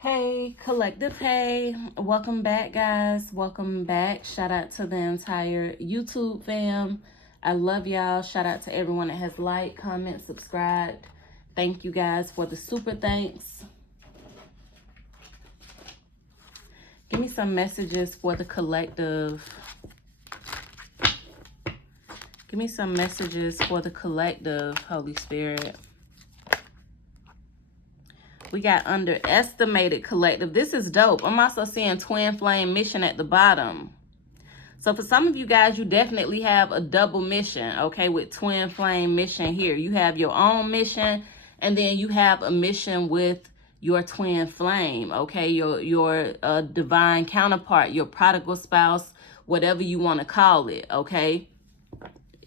Hey, collective. Hey, welcome back, guys. Welcome back. Shout out to the entire YouTube fam. I love y'all. Shout out to everyone that has liked, comment, subscribed. Thank you guys for the super thanks. Give me some messages for the collective. Give me some messages for the collective, Holy Spirit. We got underestimated collective. This is dope. I'm also seeing twin flame mission at the bottom. So for some of you guys, you definitely have a double mission, okay, with twin flame mission here. You have your own mission, and then you have a mission with your twin flame, okay, your divine counterpart, your prodigal spouse, whatever you want to call it, okay.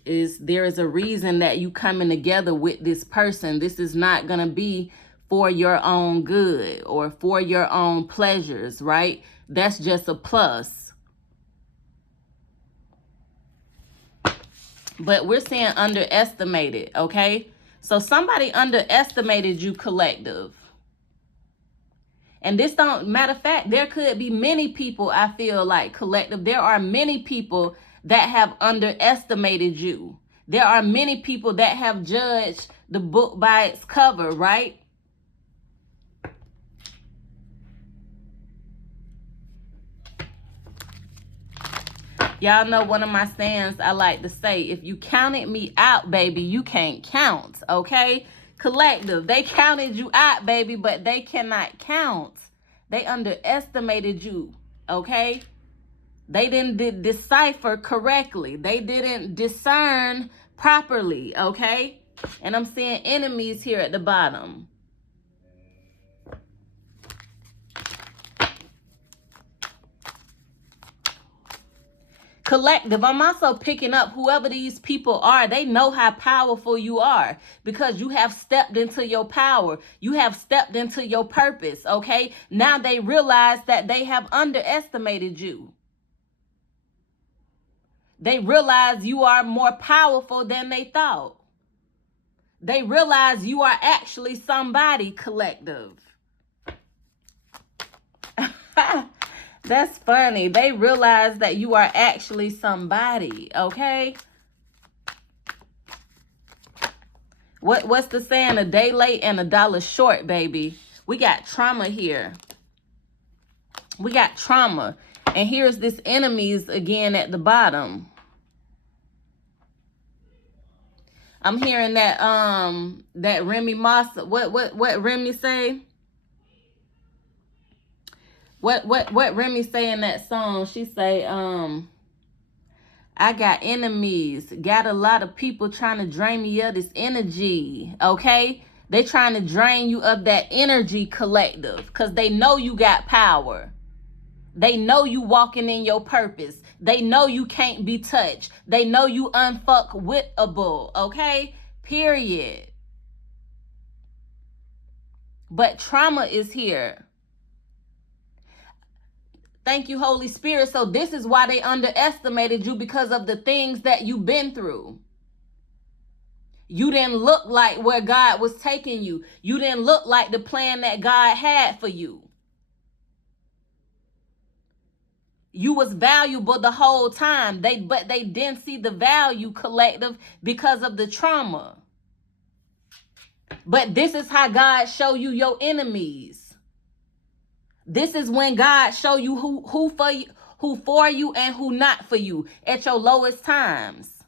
There is a reason that you coming together with this person. This is not going to be for your own good or for your own pleasures, right? That's just a plus. But we're saying underestimated, okay? So somebody underestimated you, collective. And this don't, matter of fact, there could be many people, I feel like, collective. There are many people that have underestimated you. There are many people that have judged the book by its cover, right? Y'all know one of my sayings I like to say, if you counted me out, baby, you can't count, okay? Collective, they counted you out, baby, but they cannot count. They underestimated you, okay? They didn't decipher correctly. They didn't discern properly, okay? And I'm seeing enemies here at the bottom. Collective, I'm also picking up whoever these people are. They know how powerful you are because you have stepped into your power. You have stepped into your purpose, okay? Now they realize that they have underestimated you. They realize you are more powerful than they thought. They realize you are actually somebody, collective. That's funny. They realize that you are actually somebody, okay? What's the saying? A day late and $1 short, baby. We got trauma here. We got trauma. And here's this enemies again at the bottom. I'm hearing that that Remy Moss, what Remy say? What Remy say in that song? She say, I got enemies, got a lot of people trying to drain me of this energy, okay? They trying to drain you of that energy, collective, because they know you got power. They know you walking in your purpose. They know you can't be touched. They know you unfuckwittable, okay? Period. But trauma is here. Thank you, Holy Spirit. So this is why they underestimated you, because of the things that you've been through. You didn't look like where God was taking you. You didn't look like the plan that God had for you. You was valuable the whole time. But they didn't see the value, collective, because of the trauma. But this is how God show you your enemies. This is when God show you who for you and who not for you at your lowest times.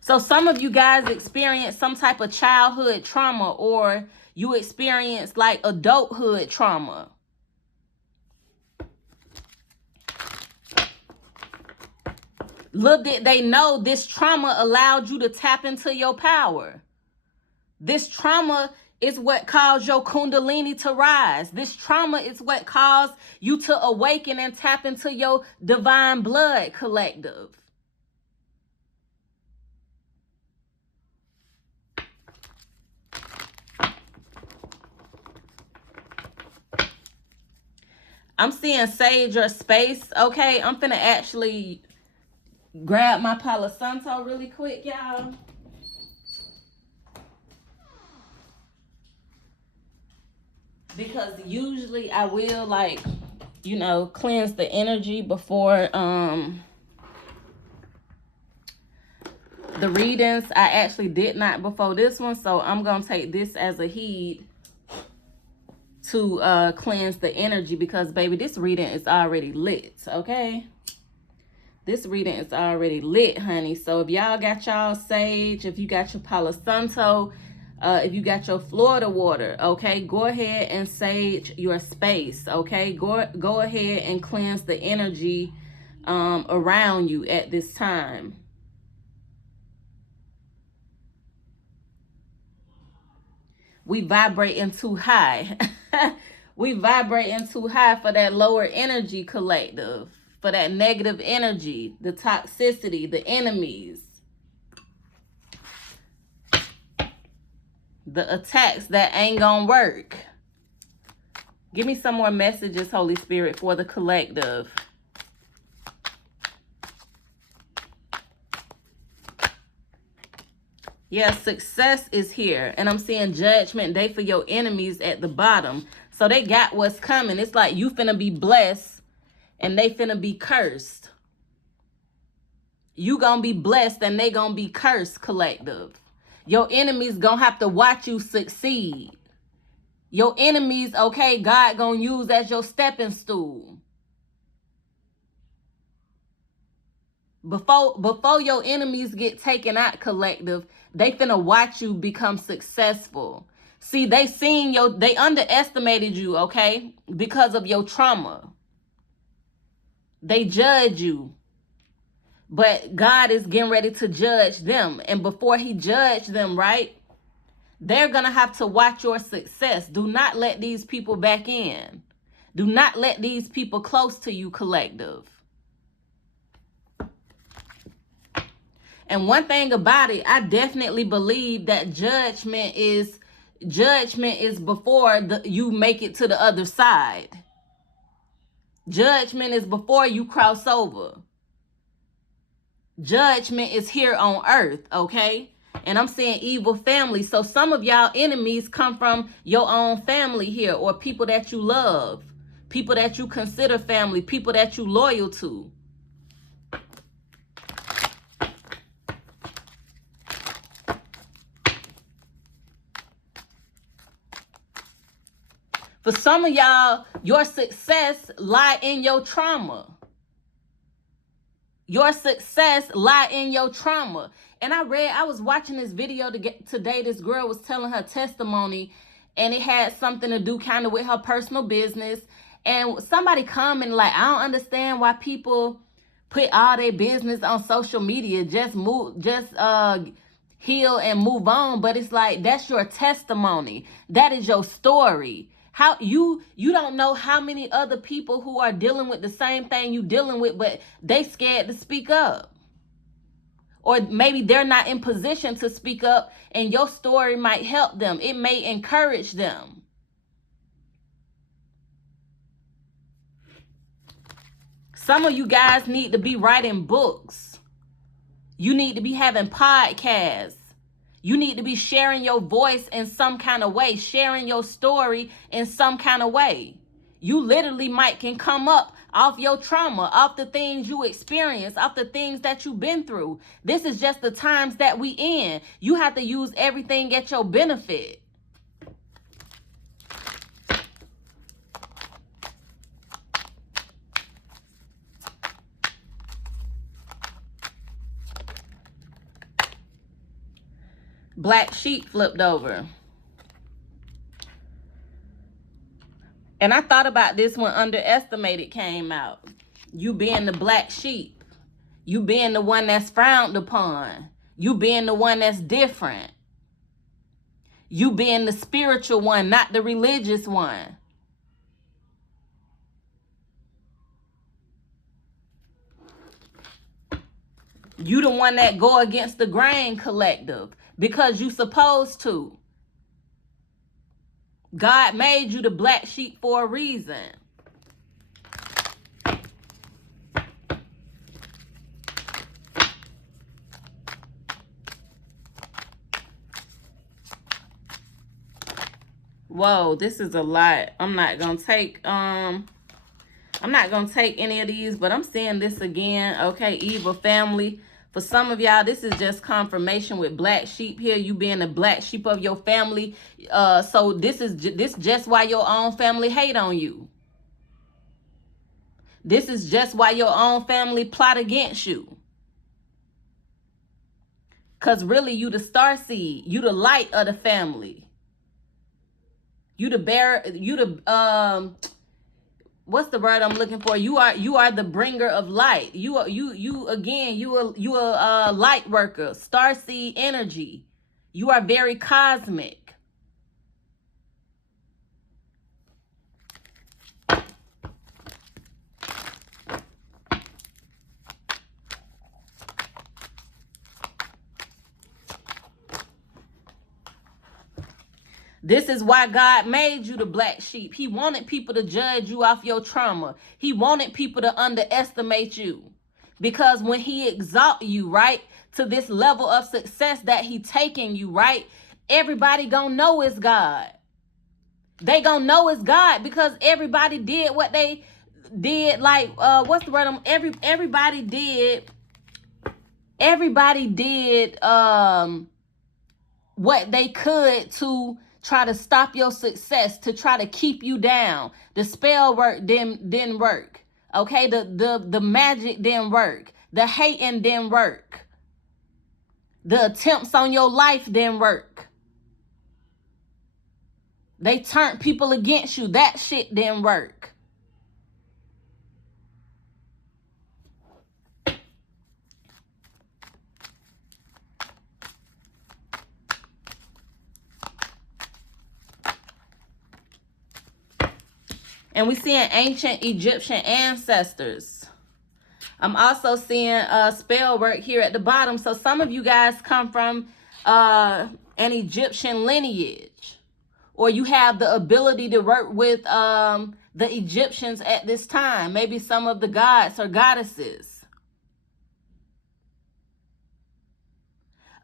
So some of you guys experience some type of childhood trauma, or you experience like adulthood trauma. Little did they know this trauma allowed you to tap into your power. This trauma is what caused your kundalini to rise. This trauma is what caused you to awaken and tap into your divine blood, collective. I'm seeing sage or space, okay? I'm finna actually grab my Palo Santo really quick, y'all. because usually I will, like, you know, cleanse the energy before the readings. I actually did not before this one, so I'm gonna take this as a heed to cleanse the energy, because baby, this reading is already lit. Okay, this reading is already lit, honey. So if y'all got y'all sage, if you got your Palo Santo, if you got your Florida water, okay, go ahead and sage your space. Okay, go ahead and cleanse the energy around you at this time. We vibrating too high. We vibrating too high for that lower energy collective, for that negative energy, the toxicity, the enemies, the attacks that ain't gonna work. Give me some more messages, Holy Spirit, for the collective. Yeah, success is here. And I'm seeing judgment day for your enemies at the bottom. So they got what's coming. It's like you finna be blessed and they finna be cursed. You gonna be blessed and they gonna be cursed, collective. Your enemies gonna have to watch you succeed. Your enemies, okay, God gonna use as your stepping stool. Before your enemies get taken out, collective, they finna watch you become successful. See, they underestimated you, okay, because of your trauma. They judge you. But God is getting ready to judge them. And before he judged them, right, they're going to have to watch your success. Do not let these people back in. Do not let these people close to you, collective. And one thing about it, I definitely believe that judgment is before you make it to the other side. Judgment is before you cross over. Judgment is here on earth, okay? And I'm saying evil family. So some of y'all enemies come from your own family here, or people that you love, people that you consider family, people that you loyal to. For some of y'all, your success lie in your trauma. Your success lie in your trauma. And I was watching this video today. This girl was telling her testimony, and it had something to do kind of with her personal business. And somebody commented like, I don't understand why people put all their business on social media. Just heal and move on. But it's like, that's your testimony. That is your story. How you don't know how many other people who are dealing with the same thing you dealing with, but they scared to speak up. Or maybe they're not in position to speak up, and your story might help them. It may encourage them. Some of you guys need to be writing books. You need to be having podcasts. You need to be sharing your voice in some kind of way, sharing your story in some kind of way. You literally can come up off your trauma, off the things you experience, off the things that you've been through. This is just the times that we in. You have to use everything at your benefit. Black sheep flipped over. And I thought about this when Underestimated came out. You being the black sheep. You being the one that's frowned upon. You being the one that's different. You being the spiritual one, not the religious one. You the one that go against the grain, collective, because you supposed to. God made you the black sheep for a reason. Whoa, this is a lot. I'm not gonna take any of these, but I'm seeing this again. Okay, evil family. For some of y'all, this is just confirmation with black sheep here. You being the black sheep of your family. So this just why your own family hate on you. This is just why your own family plot against you. Cause really, you the star seed. You the light of the family. You the bearer. You the what's the word I'm looking for? You are the bringer of light. You a light worker, starseed energy. You are very cosmic. This is why God made you the black sheep. He wanted people to judge you off your trauma. He wanted people to underestimate you. Because when he exalt you, right, to this level of success that he taking you, right, everybody gonna know it's God. They gonna know it's God because everybody did what they did. Like, what's the word? Everybody did what they could to try to stop your success, to try to keep you down. The spell work didn't work. Okay, the magic didn't work. The hating didn't work. The attempts on your life didn't work. They turned people against you. That shit didn't work. And we seeing ancient Egyptian ancestors. I'm also seeing spell work here at the bottom. So some of you guys come from an Egyptian lineage, or you have the ability to work with the Egyptians at this time. Maybe some of the gods or goddesses.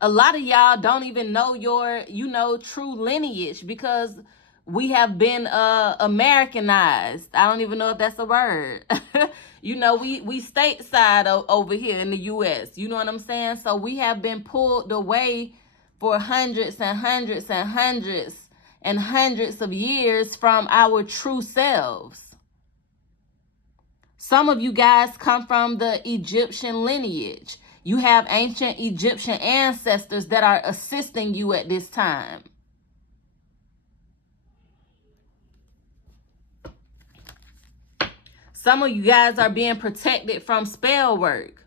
A lot of y'all don't even know your, true lineage because we have been Americanized. I don't even know if that's a word. We stateside over here in the U.S. You know what I'm saying? So we have been pulled away for hundreds and hundreds and hundreds and hundreds of years from our true selves. Some of you guys come from the Egyptian lineage. You have ancient Egyptian ancestors that are assisting you at this time. Some of you guys are being protected from spell work.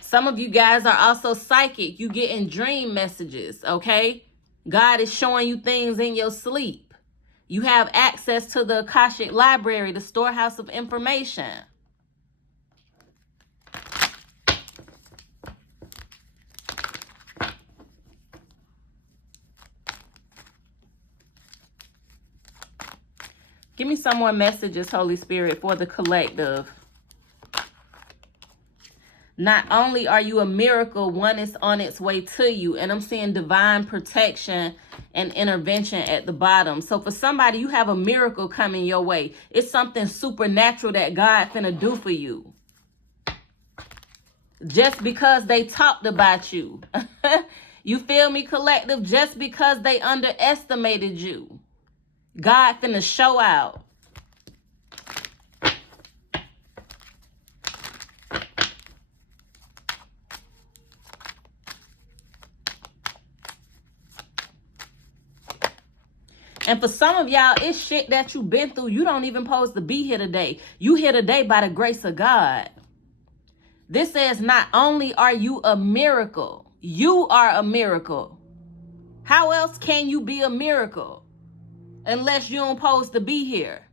Some of you guys are also psychic. You getting dream messages, okay? God is showing you things in your sleep. You have access to the Akashic Library, the storehouse of information. Give me some more messages, Holy Spirit, for the collective. Not only are you a miracle, one is on its way to you. And I'm seeing divine protection and intervention at the bottom. So for somebody, you have a miracle coming your way. It's something supernatural that God finna do for you. Just because they talked about you. You feel me, collective? Just because they underestimated you. God finna show out. And for some of y'all, it's shit that you've been through. You don't even supposed to be here today. You here today by the grace of God. This says not only are you a miracle, you are a miracle. How else can you be a miracle unless you don't supposed to be here?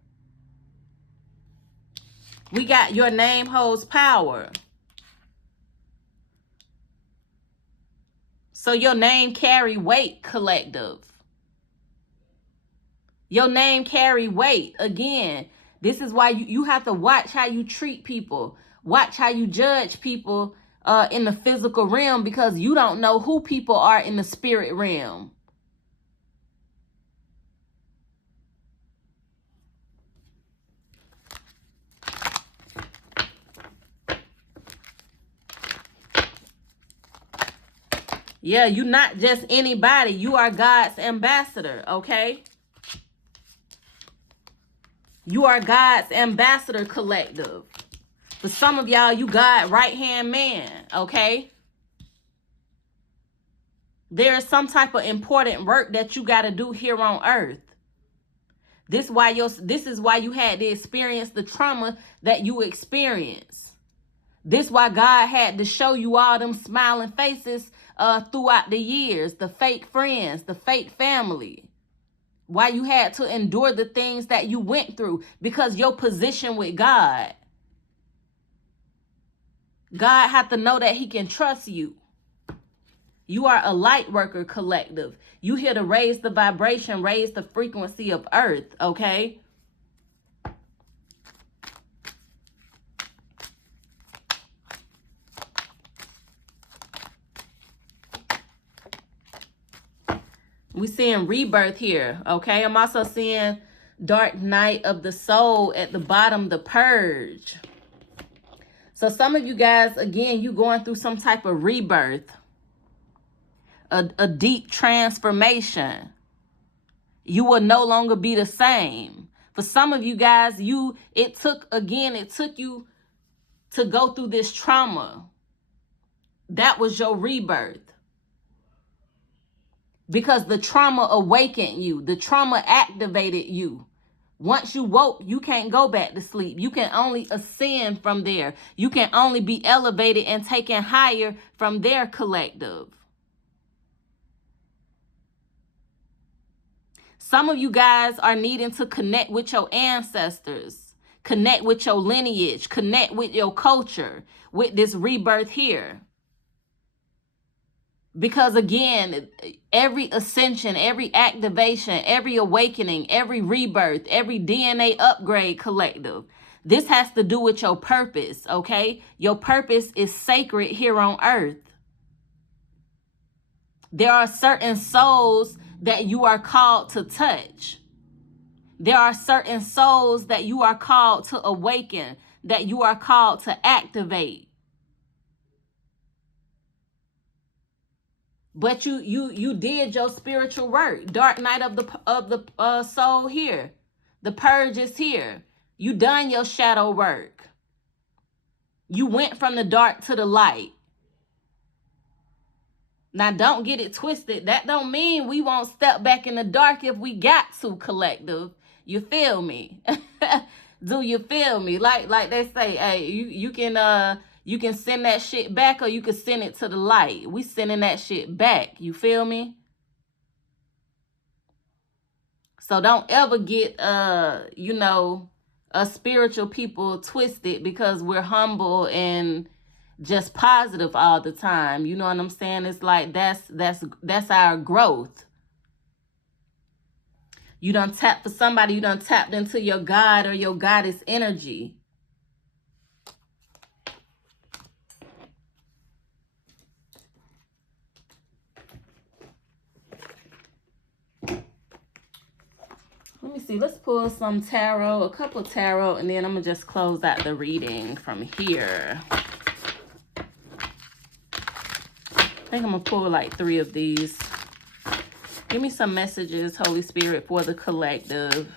We got your name holds power. So your name carry weight, collective. Your name carry weight. Again, this is why you have to watch how you treat people. Watch how you judge people in the physical realm, because you don't know who people are in the spirit realm. Yeah, you're not just anybody. You are God's ambassador, okay? You are God's ambassador, collective. For some of y'all, you God right-hand man, okay? There is some type of important work that you got to do here on earth. This is why you had to experience the trauma that you experienced. This is why God had to show you all them smiling faces throughout the years, the fake friends, the fake family. Why you had to endure the things that you went through, because your position with God. God had to know that he can trust you. You are a light worker, collective. You here to raise the vibration, raise the frequency of earth, okay? We seeing rebirth here, okay? I'm also seeing dark night of the soul at the bottom, the purge. So some of you guys, again, you going through some type of rebirth. A deep transformation. You will no longer be the same. For some of you guys, it took you to go through this trauma. That was your rebirth. Because the trauma awakened you. The trauma activated you. Once you woke, you can't go back to sleep. You can only ascend from there. You can only be elevated and taken higher from there, collective. Some of you guys are needing to connect with your ancestors, connect with your lineage, connect with your culture, with this rebirth here. Because again, every ascension, every activation, every awakening, every rebirth, every DNA upgrade, collective, this has to do with your purpose, okay? Your purpose is sacred here on earth. There are certain souls that you are called to touch. There are certain souls that you are called to awaken, that you are called to activate. But you did your spiritual work. Dark night of the soul here. The purge is here. You done your shadow work. You went from the dark to the light. Now, don't get it twisted. That don't mean we won't step back in the dark if we got to, collective. You feel me? Do you feel me? Like they say, hey, you can send that shit back, or you can send it to the light. We sending that shit back. You feel me? So don't ever get spiritual people twisted because we're humble and just positive all the time. You know what I'm saying? It's like that's our growth. You done tapped for somebody, you done tapped into your God or your goddess energy. Let me see. Let's pull some tarot, a couple of tarot, and then I'm going to just close out the reading from here. I think I'm going to pull like 3 of these. Give me some messages, Holy Spirit, for the collective.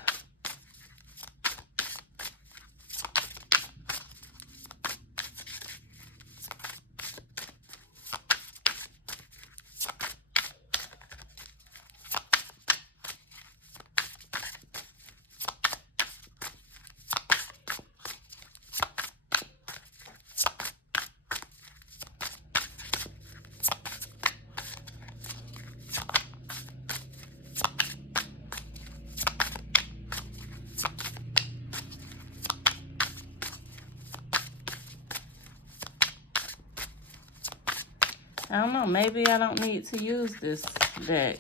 I don't know. Maybe I don't need to use this deck.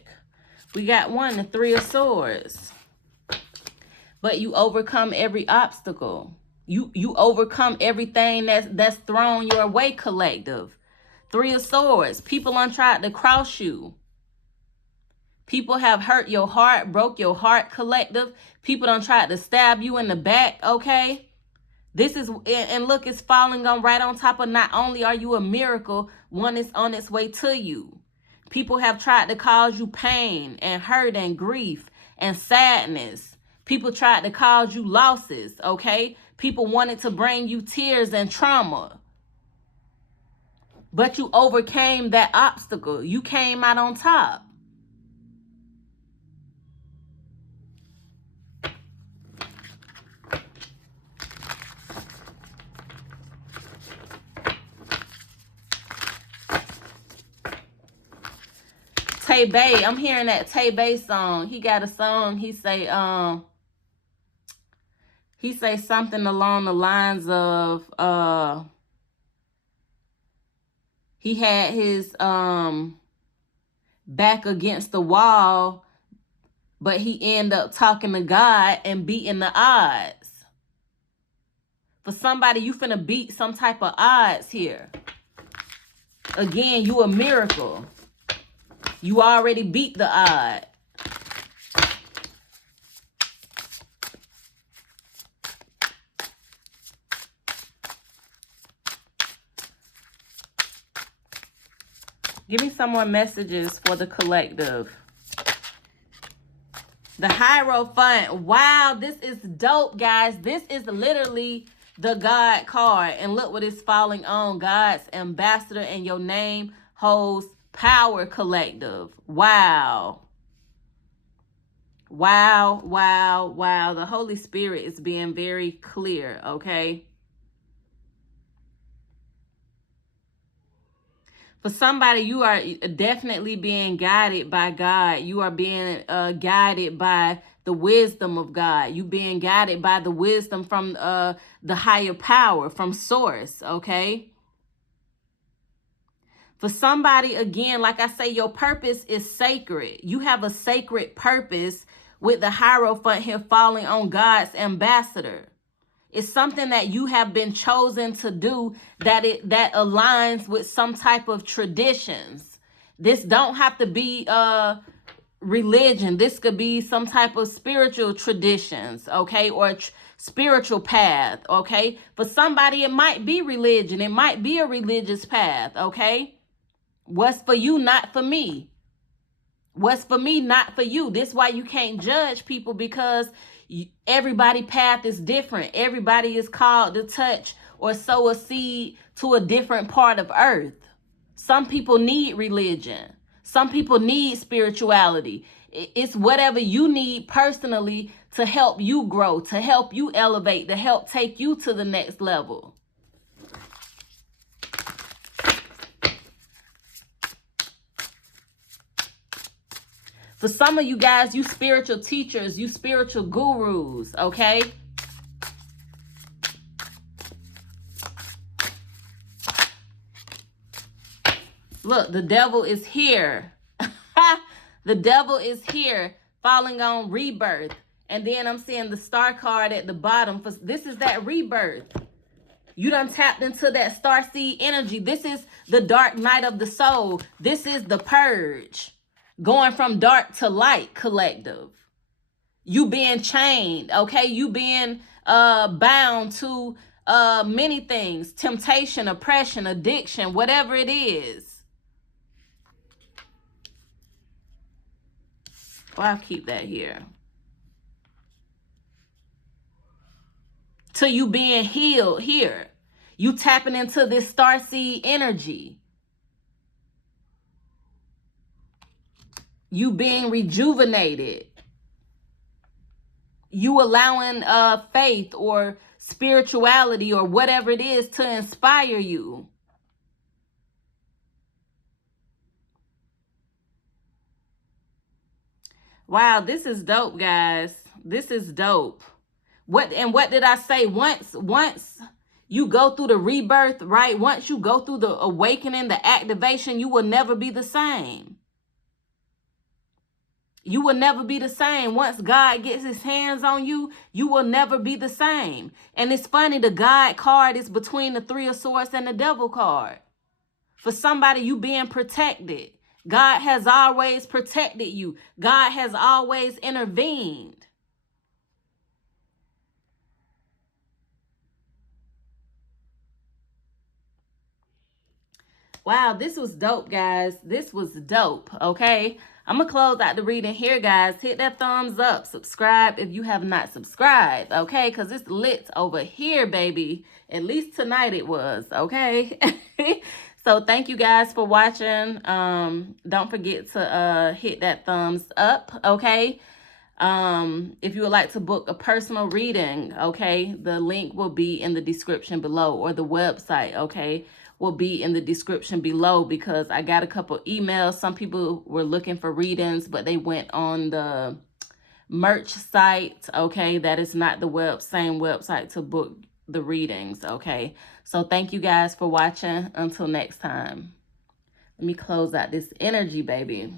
We got 1, the 3 of Swords. But you overcome every obstacle. You overcome everything that's thrown your way, collective. 3 of Swords. People done tried to cross you. People have hurt your heart, broke your heart, collective. People done tried to stab you in the back, okay? This is, and look, it's falling on right on top of, not only are you a miracle, one is on its way to you. People have tried to cause you pain and hurt and grief and sadness. People tried to cause you losses, okay? People wanted to bring you tears and trauma. But you overcame that obstacle. You came out on top. Tay Bay, I'm hearing that Tay Bay song. He got a song. He say something along the lines of he had his back against the wall, but he ended up talking to God and beating the odds. For somebody, you finna beat some type of odds here. Again, you a miracle. You already beat the odd. Give me some more messages for the collective. The Hierophant. Wow, this is dope, guys. This is literally the God card. And look what is falling on. God's ambassador, and your name holds power, collective. Wow. Wow, wow, wow. The Holy Spirit is being very clear, okay? For somebody, you are definitely being guided by God. You are being guided by the wisdom of God. You being guided by the wisdom from the higher power, from source, okay? For somebody, again, like I say, your purpose is sacred. You have a sacred purpose with the Hierophant here falling on God's ambassador. It's something that you have been chosen to do that aligns with some type of traditions. This don't have to be religion. This could be some type of spiritual traditions, okay? Or spiritual path, okay? For somebody, it might be religion. It might be a religious path, okay? What's for you, not for me. What's for me, not for you. This is why you can't judge people, because everybody's path is different. Everybody is called to touch or sow a seed to a different part of earth. Some people need religion. Some people need spirituality. It's whatever you need personally to help you grow, to help you elevate, to help take you to the next level. For some of you guys, you spiritual teachers, you spiritual gurus, okay? Look, the devil is here. The devil is here, falling on rebirth. And then I'm seeing the star card at the bottom. This is that rebirth. You done tapped into that starseed energy. This is the dark night of the soul. This is the purge. Going from dark to light, collective. You being chained, okay? You being bound to many things. Temptation, oppression, addiction, whatever it is. Well, I'll keep that here. To you being healed here. You tapping into this starseed energy. You being rejuvenated. You allowing faith or spirituality or whatever it is to inspire you. Wow, this is dope, guys. This is dope. What did I say? Once you go through the rebirth, right? Once you go through the awakening, the activation, you will never be the same. You will never be the same. Once God gets his hands on you, you will never be the same. And it's funny, the God card is between the Three of Swords and the Devil card. For somebody, you being protected. God has always protected you. God has always intervened. Wow, this was dope, guys. This was dope, okay? I'm going to close out the reading here, guys. Hit that thumbs up. Subscribe if you have not subscribed, okay? Because it's lit over here, baby. At least tonight it was, okay? So thank you guys for watching. Don't forget to hit that thumbs up, okay? If you would like to book a personal reading, okay, the link will be in the description below, or the website, okay, will be in the description below, because I got a couple emails. Some people were looking for readings, but they went on the merch site, okay? That is not the same website to book the readings, okay? So thank you guys for watching. Until next time. Let me close out this energy, baby.